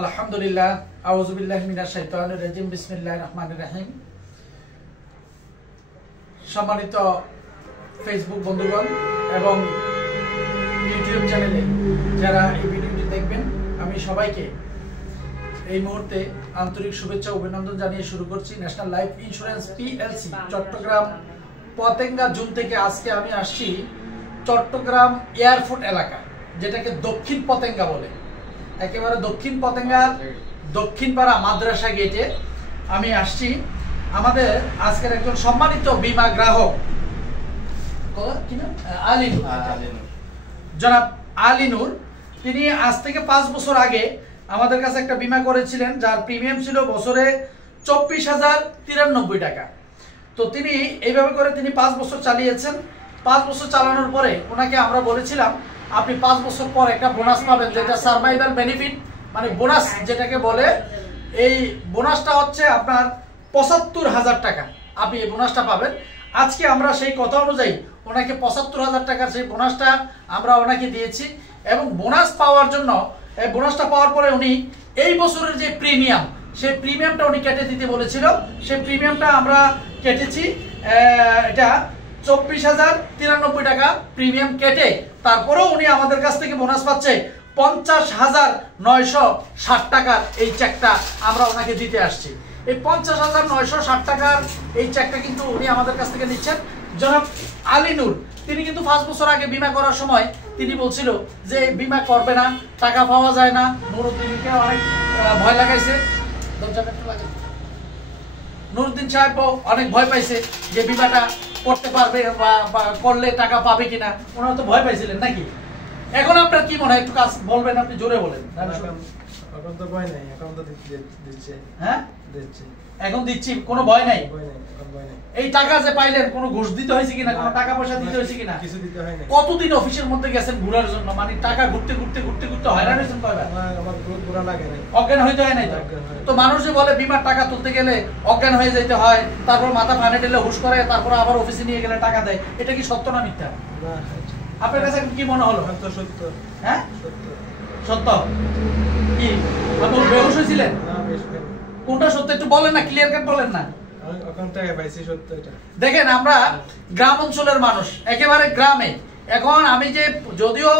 আলহামদুলিল্লাহ আউযু বিল্লাহি মিনাশ শাইতানির রাজিম বিসমিল্লাহির রহমানির রহিম। সম্মানিত ফেসবুক বন্ধুগণ এবং ইউটিউব চ্যানেলে যারা এই ভিডিওটি দেখবেন, আমি সবাইকে এই মুহূর্তে আন্তরিক শুভেচ্ছা ও অভিনন্দন জানিয়ে শুরু করছি। National Life Insurance PLC Chattogram Patenga zone থেকে আজকে আমি আসছি চট্টগ্রাম এয়ারপোর্ট এলাকা, যেটাকে দক্ষিণ পতেঙ্গা বলে। একেবারে দক্ষিণ পতেঙ্গার দক্ষিণপাড়া মাদ্রাসা গেটে আমি আসছি। আমাদের আজকের একজন সম্মানিত বীমা গ্রাহক জনাব আলিনুর, তিনি আজ থেকে 5 বছর আগে আমাদের কাছে একটা বীমা করেছিলেন, যার প্রিমিয়াম ছিল বছরে 24,093 টাকা। তো তিনি এইভাবে করে তিনি 5 বছর চালিয়েছেন। 5 বছর চালানোর পরে ওনাকে আমরা বলেছিলাম আপনি 5 বছর পর একটা বোনাস পাবেন, যেটা সার্ভাইভাল বেনিফিট, মানে বোনাস যেটাকে বলে। এই বোনাসটা হচ্ছে আপনার 75,000 টাকা, আপনি এই বোনাসটা পাবেন। আজকে আমরা সেই কথা অনুযায়ী ওনাকে 75,000 টাকার সেই বোনাসটা আমরা ওনাকে দিয়েছি। এবং বোনাস পাওয়ার জন্য, এই বোনাসটা পাওয়ার পরে উনি এই বছরের যে প্রিমিয়াম, সেই প্রিমিয়ামটা উনি কেটে দিতে বলেছিল। সেই প্রিমিয়ামটা আমরা কেটেছি। এটা 24,093 টাকা প্রিমিয়াম কেটে তারপরেও উনি আমাদের কাছ থেকে বোনাস পাচ্ছে 50,960 টাকার এই চেকটা আমরা ওনাকে দিতে আসছি। এই 50,960 টাকার এই চেকটা কিন্তু উনি আমাদের কাছ থেকে নিচ্ছেন। জনাব আলিনুর, তিনি কিন্তু 5 বছর আগে বীমা করার সময় তিনি বলছিল যে বীমা করবে না, টাকা পাওয়া যায় না। নুরুদ্দিনকে অনেক ভয় লাগাইছে, নুরুদ্দিন সাহেব অনেক ভয় পাইছে যে বীমাটা করতে পারবে বা করলে টাকা পাবে কিনা, ওনারা তো ভয় পাইছিলেন নাকি? এখন আপনার কি মনে হয়, একটু কাজ বলবেন, আপনি জোরে বলেন। এখন তো ভয় নাই, এখন তো দিচ্ছে। হ্যাঁ দিচ্ছে, এখন দিচ্ছি, কোনো ভয় নাই। ভয় নাই, এখন ভয় নাই। এই টাকা যে পাইলেন, কোনো ঘুষ দিতে হয়েছে কিনা, কোনো টাকা পয়সা দিতে হয়েছে কিনা? কিছু দিতে হয় না। কতদিন অফিসের মধ্যে গেছেন ঘোরার জন্য, মানে টাকা ঘুরতে ঘুরতে ঘুরতে ঘুরতে হয়রান হয়েছেন কয়বার? আমার ঘোরা লাগে না, অজ্ঞান হইতে হয় নাই তো? তো মানুষ যে বলে বিমার টাকা তুলতে গেলে অজ্ঞান হয়ে যেতে হয়, তারপর মাথা ফানে ঢেলে হুশ করে, তারপর আবার অফিসে নিয়ে গেলে টাকা দেয়, এটা কি সত্য না মিথ্যা? আপনার কাছে কি মনে হলো? সত্য। হ্যাঁ সত্য। সত্য। কি আপনি বেহুশ হয়েছিলেন? না, বেশ কোনটা সত্য একটু বলেন না, ক্লিয়ার কাট বলেন না। এখন টাকা পাইছি, সত্য এটা। দেখেন, আমরা গ্রাম অঞ্চলের মানুষ, একেবারে গ্রামে। এখন আমি যে যদিও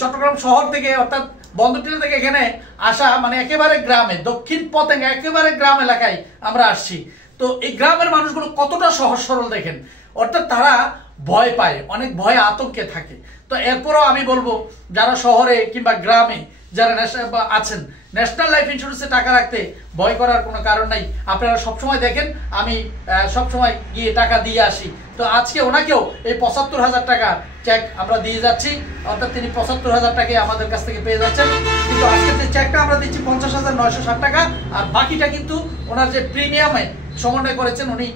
চট্টগ্রাম শহর থেকে অর্থাৎ বন্দরটিলা থেকে এখানে আসা, মানে একেবারে গ্রামে, দক্ষিণ পতেঙ্গা একেবারে গ্রাম এলাকায় আমরা আসছি। তো এই গ্রামের মানুষগুলো কতটা সহজ সরল দেখেন, অর্থাৎ তারা ভয় পায়, অনেক ভয় আতঙ্কে থাকে। তো এরপরও আমি বলবো, যারা শহরে কিংবা গ্রামে যারা আছেন, ন্যাশনাল লাইফ ইন্স্যুরেন্সে টাকা রাখতে ভয় করার কোনো কারণ নাই। আপনারা সবসময় দেখেন আমি সবসময় গিয়ে টাকা দিয়ে আসি। তো আজকে ওনাকেও এই 75,000 টাকা চেক আমরা দিয়ে যাচ্ছি, অর্থাৎ তিনি 75,000 টাকাই আমাদের কাছ থেকে পেয়ে যাচ্ছেন। কিন্তু আজকে যে চেকটা আমরা দিচ্ছি 50,960 টাকা, আর বাকিটা কিন্তু ওনার যে প্রিমিয়ামে সমন্বয় করেছেন উনি,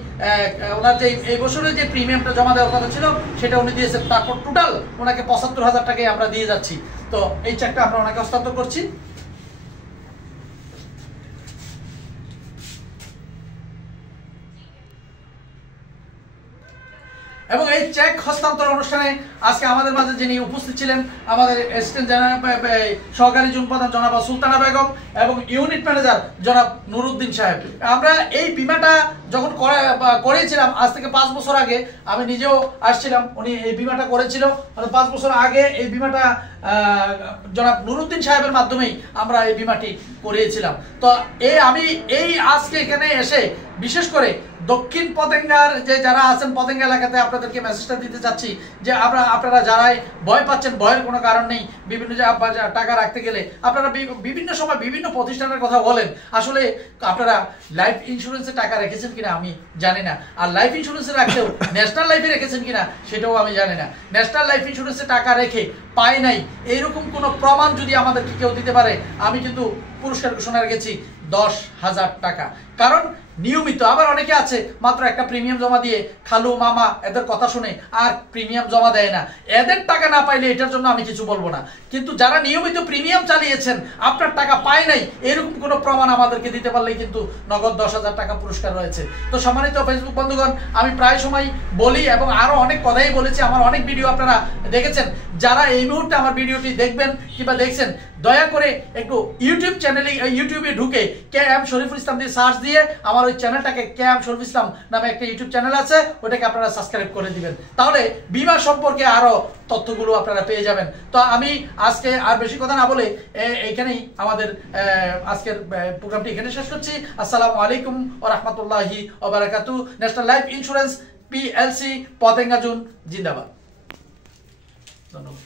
ওনার যে এই বছরের যে প্রিমিয়ামটা জমা দেওয়ার কথা ছিল সেটা উনি দিয়েছেন। তারপর টোটাল ওনাকে 75,000 টাকাই আমরা দিয়ে যাচ্ছি। তো এই চেকটা আমরা ওনাকে হস্তান্তর করছি। এবং এই চেক হস্তান্তর অনুষ্ঠানে আজকে আমাদের মাঝে যিনি উপস্থিত ছিলেন, আমাদের অ্যাসিস্ট্যান্ট সহকারী জুন প্রধান জনাব সুলতানা বেগম এবং ইউনিট ম্যানেজার জনাব নুরুদ্দিন সাহেব। আমরা এই বীমাটা যখন করেছিলাম আজ থেকে 5 বছর আগে, আমি নিজেও আসছিলাম, উনি এই বীমাটা করেছিল, মানে 5 বছর আগে এই বীমাটা জনাব নুরুদ্দিন সাহেবের মাধ্যমেই আমরা এই বীমাটি করিয়েছিলাম। তো আমি আজকে এখানে এসে বিশেষ করে দক্ষিণ পতেঙ্গার যে যারা আছেন পতেঙ্গা এলাকাতে আপনাদেরকে মেসেজটা দিতে চাচ্ছি যে আপনারা যারাই ভয় পাচ্ছেন, ভয়ের কোনো কারণ নেই। বিভিন্ন টাকা রাখতে গেলে আপনারা বিভিন্ন সময় বিভিন্ন প্রতিষ্ঠানের কথা বলেন, আসলে আপনারা লাইফ ইন্স্যুরেন্সে টাকা রেখেছেন কিনা আমি জানি না। আর লাইফ ইন্স্যুরেন্সে রাখলেও ন্যাশনাল লাইফে রেখেছেন কিনা সেটাও আমি জানি না। ন্যাশনাল লাইফ ইন্স্যুরেন্সে টাকা রেখে পাই নাই, এইরকম কোনো প্রমাণ যদি আমাদেরকে কেউ দিতে পারে, আমি কিন্তু পুরস্কার ঘোষণা রেখেছি 10,000 টাকা। কারণ নিয়মিত, আবার অনেকে আছে মাত্র একটা প্রিমিয়াম জমা দিয়ে খালু মামা এদের কথা শুনে আর প্রিমিয়াম জমা দেয় না, এদের টাকা না পাইলে এটার জন্য আমি কিছু বলবো না। কিন্তু যারা নিয়মিত প্রিমিয়াম চালিয়েছেন আপনার টাকা পায় নাই, এরকম কোনো প্রমাণ আমাদেরকে দিতে পারলেই কিন্তু নগদ 10,000 টাকা পুরস্কার রয়েছে। তো সম্মানিত ফেসবুক বন্ধুগণ, আমি প্রায় সময় বলি এবং আরো অনেক কথাই বলেছি, আমার অনেক ভিডিও আপনারা দেখেছেন। যারা এই মুহূর্তে আমার ভিডিওটি দেখবেন কিংবা দেখছেন, দয়া করে একটু ইউটিউব চ্যানেলে ইউটিউবে ঢুকে KM শরীফুল ইসলাম দিয়ে সার্চ দিয়ে আমার ওই চ্যানেলটাকে KM শরীফুল ইসলাম নামে একটা ইউটিউব চ্যানেল আছে, ওটাকে আপনারা সাবস্ক্রাইব করে দিবেন। তাহলে বীমা সম্পর্কে আরো তথ্যগুলো আপনারা পেয়ে যাবেন। তো আমি আজকে আর বেশি কথা না বলে এইখানেই আমাদের আজকের প্রোগ্রামটি এখানে শেষ করছি। আসসালামু আলাইকুম ওয়া রাহমাতুল্লাহি ওয়া বারাকাতুহু। National Life insurance PLC Patenga zone জিন্দাবাদ। ধন্যবাদ।